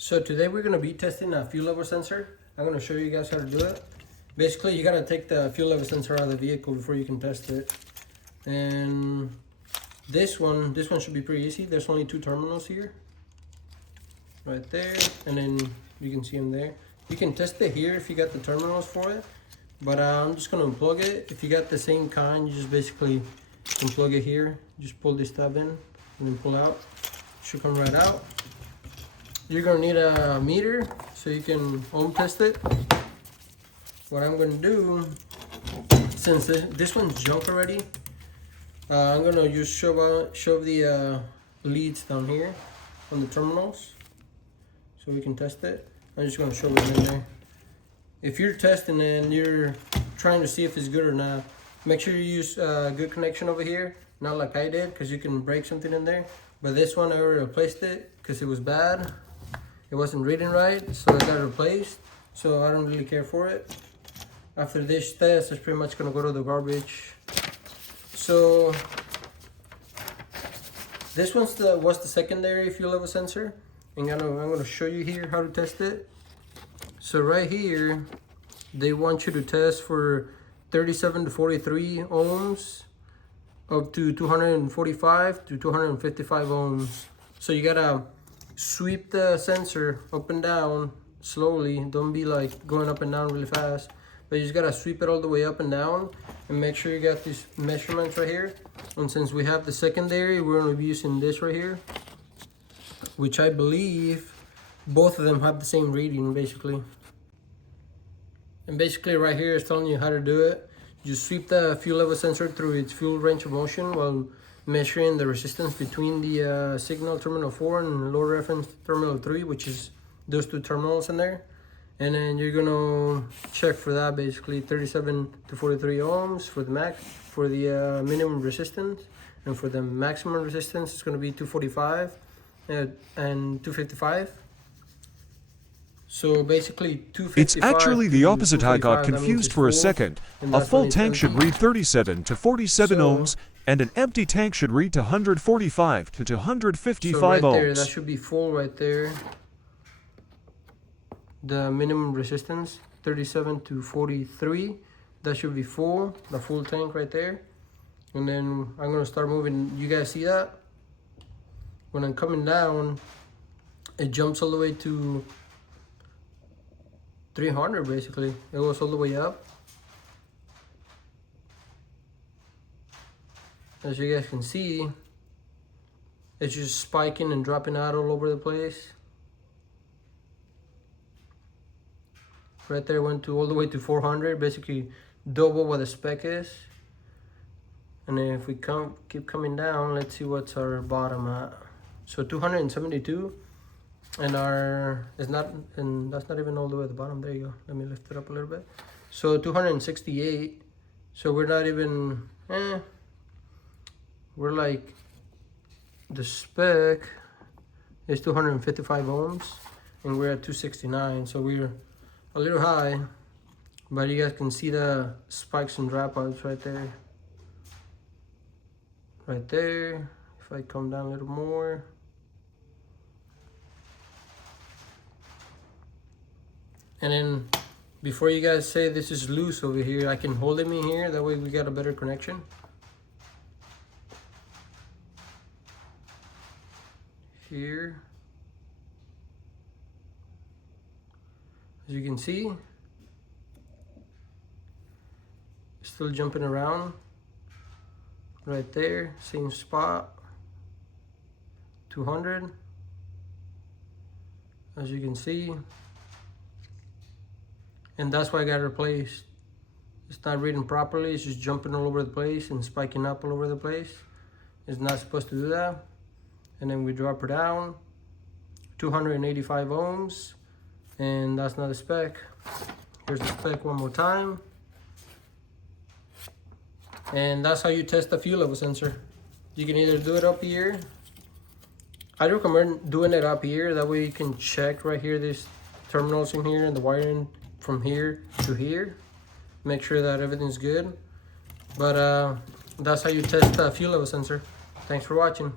So today we're going to be testing a fuel level sensor. I'm going to show you guys how to do it. Basically, you got to take the fuel level sensor out of the vehicle before you can test it. And this one should be pretty easy. There's only two terminals here. Right there. And then you can see them there. You can test it here if you got the terminals for it. But I'm just going to unplug it. If you got the same kind, you just basically unplug it here. Just pull this tab in and then pull out. It should come right out. You're gonna need a meter so you can ohm test it. What I'm gonna do, since this one's junk already, I'm gonna just shove the leads down here on the terminals so we can test it. I'm just gonna shove it in there. If you're testing and you're trying to see if it's good or not, make sure you use a good connection over here, not like I did, because you can break something in there. But this one I already replaced it because it was bad. It wasn't reading right, so it got replaced. So I don't really care for it. After this test, it's pretty much gonna go to the garbage. So this was the secondary fuel level sensor, and I'm gonna show you here how to test it. So right here, they want you to test for 37 to 43 ohms, up to 245 to 255 ohms. So you gotta sweep the sensor up and down slowly. Don't be like going up and down really fast, but you just gotta sweep it all the way up and down and make sure you got these measurements right here. And since we have the secondary, we're gonna be using this right here, which I believe both of them have the same reading basically. And basically right here is telling you how to do it. You sweep the fuel level sensor through its fuel range of motion while measuring the resistance between the signal terminal 4 and load reference terminal 3, which is those two terminals in there. And then you're gonna check for that, basically 37 to 43 ohms for the minimum resistance, and for the maximum resistance it's gonna be 245 and 255. So basically 255. It's actually the opposite. I got confused for a second. A full tank should read 37 to 47 ohms, and an empty tank should read to 145 to 255 so right ohms. There, that should be full right there. The minimum resistance, 37 to 43. That should be full, the full tank right there. And then I'm gonna start moving. You guys see that? When I'm coming down, it jumps all the way to 300 basically. It goes all the way up. As you guys can see, it's just spiking and dropping out all over the place. Right there went to all the way to 400, basically double what the spec is. And then if we keep coming down, let's see what's our bottom at. So 272, and that's not even all the way at the bottom. There you go. Let me lift it up a little bit. So 268. So we're not even. We're like, the spec is 255 ohms, and we're at 269. So we're a little high, but you guys can see the spikes and dropouts right there. Right there. If I come down a little more. And then before you guys say this is loose over here, I can hold him in here. That way we got a better connection. Here. As you can see, still jumping around. Right there, same spot. 200. As you can see. And that's why I got it replaced. It's not reading properly. It's just jumping all over the place and spiking up all over the place. It's not supposed to do that. And then we drop her down. 285 ohms. And that's not a spec. Here's the spec one more time. And that's how you test the fuel level sensor. You can either do it up here. I recommend doing it up here. That way you can check right here, these terminals in here and the wiring from here to here. Make sure that everything's good. But that's how you test the fuel level sensor. Thanks for watching.